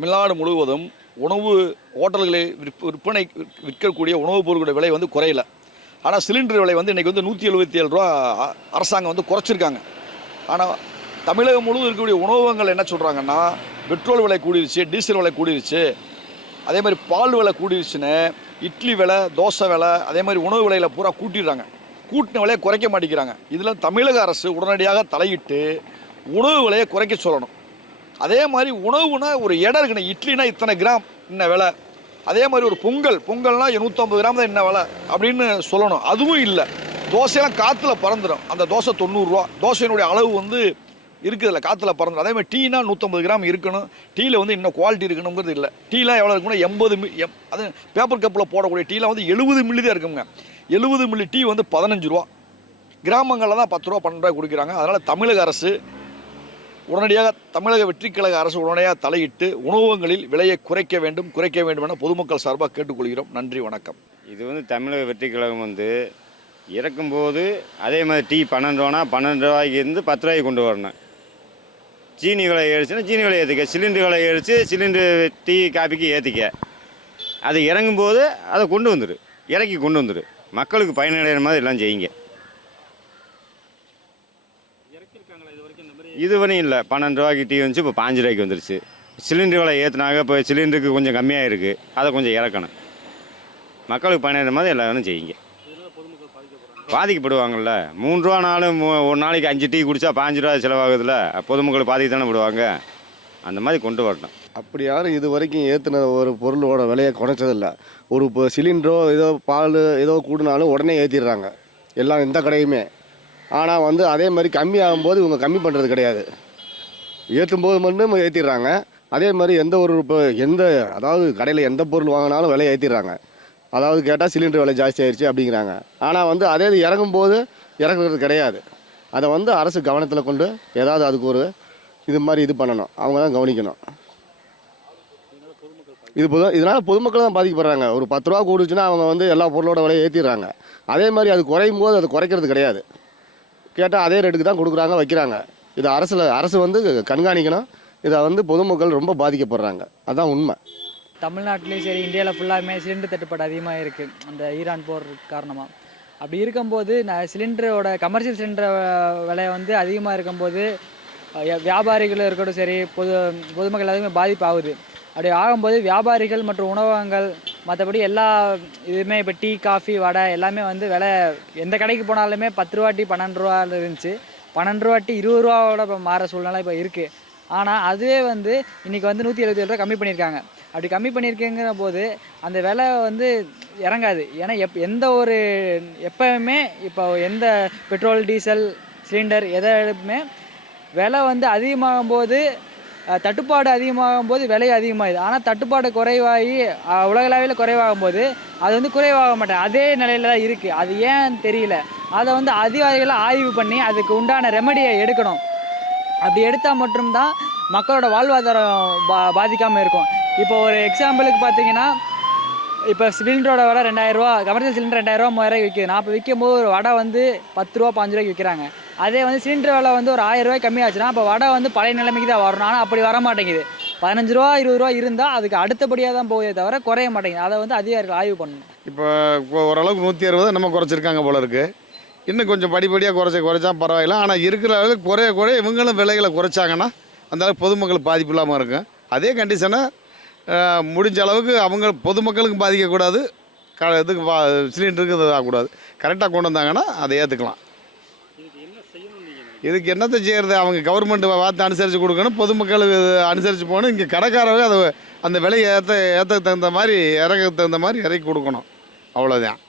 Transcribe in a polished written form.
தமிழ்நாடு முழுவதும் உணவு ஹோட்டல்களை விற்கக்கூடிய உணவுப் பொருட்களுடைய விலை வந்து குறையல. ஆனால் சிலிண்டர் விலை வந்து இன்றைக்கி வந்து 177 ரூபா அரசாங்கம் வந்து குறைச்சிருக்காங்க. ஆனால் தமிழகம் முழுவதும் இருக்கக்கூடிய உணவகங்கள் என்ன சொல்கிறாங்கன்னா, பெட்ரோல் விலை கூடிருச்சு, டீசல் விலை கூடிருச்சு, அதே மாதிரி பால் விலை கூடிருச்சுன்னு இட்லி விலை, தோசை விலை, அதே மாதிரி உணவு விலையில் பூரா கூட்டிடுறாங்க. கூட்டின விலையை குறைக்க மாட்டேங்கிறாங்க. இதில் தமிழக அரசு உடனடியாக தலையிட்டு உணவு விலையை குறைக்க சொல்லணும். அதே மாதிரி உணவுனா ஒரு இடம் இருக்குண்ணே. இட்லினா இத்தனை கிராம் இன்ன விலை, அதே மாதிரி ஒரு பொங்கல்னா 150 கிராம் தான் என்ன விலை அப்படின்னு சொல்லணும். அதுவும் இல்லை. தோசையெல்லாம் காற்றுல பறந்துடும். அந்த தோசை 90 ரூபா. தோசையினுடைய அளவு வந்து இருக்குதில்ல, காற்றுல பறந்துடும். அதே மாதிரி டீனா 150 கிராம் இருக்கணும். டீயில் வந்து இன்னும் குவாலிட்டி இருக்கணுங்கிறது இல்லை. டீலாம் எவ்வளோ இருக்குன்னா 80 அது பேப்பர் கப்பில் போடக்கூடிய டீலாம் வந்து 70 மில்லி தான் இருக்குங்க. 70 மில்லி டீ வந்து 15 ரூபா. கிராமங்களில் தான் 10 ரூபா 12 ரூபாய் கொடுக்குறாங்க. அதனால் தமிழக அரசு உடனடியாக, தமிழக வெற்றிக் கழக அரசு உடனடியாக தலையிட்டு உணவகங்களில் விலையை குறைக்க வேண்டும் என பொதுமக்கள் சார்பாக கேட்டுக்கொள்கிறோம். நன்றி, வணக்கம். இது வந்து தமிழக வெற்றிக் கழகம் வந்து இறக்கும்போது அதே மாதிரி டீ 12 ரூபானா 12 ரூபாய்க்கு இருந்து 10 ரூபாய்க்கு கொண்டு வரணும். சீனி விலை ஏறிச்சுன்னா சீனி விலை ஏற்றிக்க, சிலிண்டர் விலை ஏறிச்சு சிலிண்டர் டீ காபிக்கு ஏற்றிக்க. அது இறங்கும்போது அதை இறக்கி கொண்டு வந்துடு. மக்களுக்கு பயனடைகிற மாதிரி எல்லாம் செய்யுங்க. இது வரையும் இல்லை. 12 ரூபாய்க்கு டீ வந்துச்சு, இப்போ 5 ரூபாய்க்கு வந்துருச்சு. சிலிண்டர் விலை ஏற்றினாங்க, இப்போ சிலிண்டருக்கு கொஞ்சம் கம்மியாக இருக்குது. அதை கொஞ்சம் இறக்கணும். மக்களுக்கு பயனடைகிற மாதிரி எல்லாரும் செய்யுங்க. பாதிக்கப்படுவாங்கள்ல. 3 ரூபானாலும் ஒரு நாளைக்கு 5 டீ குடித்தா 5 ரூபா செலவாகுதுல்ல. பொதுமக்கள் பாதிக்க தானே விடுவாங்க. அந்த மாதிரி கொண்டு வரணும். அப்படி யாரும் இது வரைக்கும் ஏற்றின ஒரு பொருளோட விலையை குறைச்சதில்லை. ஒரு இப்போ சிலிண்டரோ ஏதோ பால் ஏதோ கூடினாலும் உடனே ஏற்றிடுறாங்க எல்லாம், எந்த கடையுமே. ஆனால் வந்து அதே மாதிரி கம்மியாகும்போது இவங்க கம்மி பண்ணுறது கிடையாது. ஏற்றும்போது மட்டும் ஏற்றிடுறாங்க. அதே மாதிரி அதாவது கடையில் எந்த பொருள் வாங்கினாலும் விலையை ஏற்றிடுறாங்க. அதாவது கேட்டால் சிலிண்டர் விலை ஜாஸ்தி ஆயிடுச்சு அப்படிங்கிறாங்க. ஆனால் வந்து அதே இறங்கும்போது இறக்குறது கிடையாது. அதை வந்து அரசு கவனத்தில் கொண்டு ஏதாவது அதுக்கு ஒரு இது பண்ணணும். அவங்க தான் கவனிக்கணும். இதனால் பொதுமக்கள் தான் பாதிக்கப்படுறாங்க. ஒரு 10 ரூபா கூடுச்சுன்னா அவங்க வந்து எல்லா பொருளோட விலையை ஏற்றிடுறாங்க. அதே மாதிரி அது குறையும் போது அது குறைக்கிறது கிடையாது. கேட்டால் அதே ரேட்டுக்கு தான் கொடுக்குறாங்க, வைக்கிறாங்க. இது அரசு வந்து கண்காணிக்கணும். இதை வந்து பொதுமக்கள் ரொம்ப பாதிக்கப்படுறாங்க. அதுதான் உண்மை. தமிழ்நாட்டிலையும் சரி, இந்தியாவில் ஃபுல்லாகவே சிலிண்டர் தட்டுப்பாடு அதிகமாக இருக்குது, அந்த ஈரான் போர் காரணமாக. அப்படி இருக்கும்போது சிலிண்டரோட கமர்ஷியல் சிலிண்டர் விலை வந்து அதிகமாக இருக்கும்போது வியாபாரிகள் இருக்கட்டும் சரி, பொதுமக்கள் எல்லாத்துக்குமே பாதிப்பு ஆகுது. அப்படி ஆகும்போது வியாபாரிகள் மற்றும் உணவகங்கள் மற்றபடி எல்லா இதுவுமே இப்போ டீ, காஃபி, வடை எல்லாமே வந்து விலை எந்த கடைக்கு போனாலுமே 10 ரூபா டீ 12 ரூபா இருந்துச்சு. 12 ரூபா டீ 20 ரூபாவோட இப்போ மாற சூழ்நிலை இப்போ இருக்குது. ஆனால் அதுவே வந்து இன்றைக்கி வந்து 177 ரூபா கம்மி பண்ணியிருக்காங்க. அப்படி கம்மி பண்ணியிருக்கேங்கிற போது அந்த விலை வந்து இறங்காது. ஏன்னா எப்போவுமே இப்போ எந்த பெட்ரோல், டீசல், சிலிண்டர் எதுவுமே விலை வந்து அதிகமாகும் போது, தட்டுப்பாடு அதிகமாகும் போது விலை அதிகமாகுது. ஆனால் தட்டுப்பாடு குறைவாகி உலகளவில் குறைவாகும் போது அது வந்து குறைவாக மாட்டேன், அதே நிலையில் தான் இருக்குது. அது ஏன் தெரியல. அதை வந்து அதிகாரிகளை ஆய்வு பண்ணி அதுக்கு உண்டான ரெமடியை எடுக்கணும். அப்படி எடுத்தால் மட்டும்தான் மக்களோட வாழ்வாதாரம் பாதிக்காமல் இருக்கும். இப்போ ஒரு எக்ஸாம்பிளுக்கு பார்த்தீங்கன்னா, இப்போ சிலிண்டரோட விலை 2000 ரூபா, கமர்ஷியல் சிலிண்டர் 2000 ரூபா 3000 விற்கிது. நான் இப்போ விற்கும்போது ஒரு வடை வந்து 10 ரூபா 5 ரூபாய்க்கு விற்கிறாங்க. அதே வந்து சிலிண்டர் விலை வந்து ஒரு 1000 ரூபாய் கம்மியாச்சுன்னா அப்போ வடை வந்து பழைய நிலைமைக்கு தான் வரணும். ஆனால் அப்படி வர மாட்டேங்குது. 15 ரூபா 20 ரூபா இருந்தால் அதுக்கு அடுத்தபடியாக தான் போகுதே தவிர குறைய மாட்டேங்குது. அதை வந்து அதிகாரிகள் ஆய்வு பண்ணணும். இப்போ ஓரளவுக்கு 160 நம்ம குறைச்சிருக்காங்க போல இருக்குது. இன்னும் கொஞ்சம் படிப்படியாக குறைச்சா பரவாயில்ல. ஆனால் இருக்கிற அளவுக்கு குறைய இவங்களும் விலைகளை குறைச்சாங்கன்னா அந்த அளவுக்கு பொதுமக்கள் பாதிப்பு இல்லாமல் இருக்கும். அதே கண்டிஷனை முடிஞ்ச அளவுக்கு அவங்க பொதுமக்களுக்கு பாதிக்கக்கூடாது, சிலிண்டருக்கு இது ஆகக்கூடாது. கரெக்டாக கொண்டு வந்தாங்கன்னா அதை ஏற்றுக்கலாம். இதுக்கு என்னத்தை செய்கிறது? அவங்க கவர்மெண்ட் பார்த்து அனுசரித்து கொடுக்கணும், பொதுமக்களுக்கு அனுசரித்து போகணும். இங்கே கடைக்காரங்க அந்த விலையை ஏற்றக்கு தகுந்த மாதிரி இறக்க தகுந்த மாதிரி இறக்கி கொடுக்கணும். அவ்வளோதான்.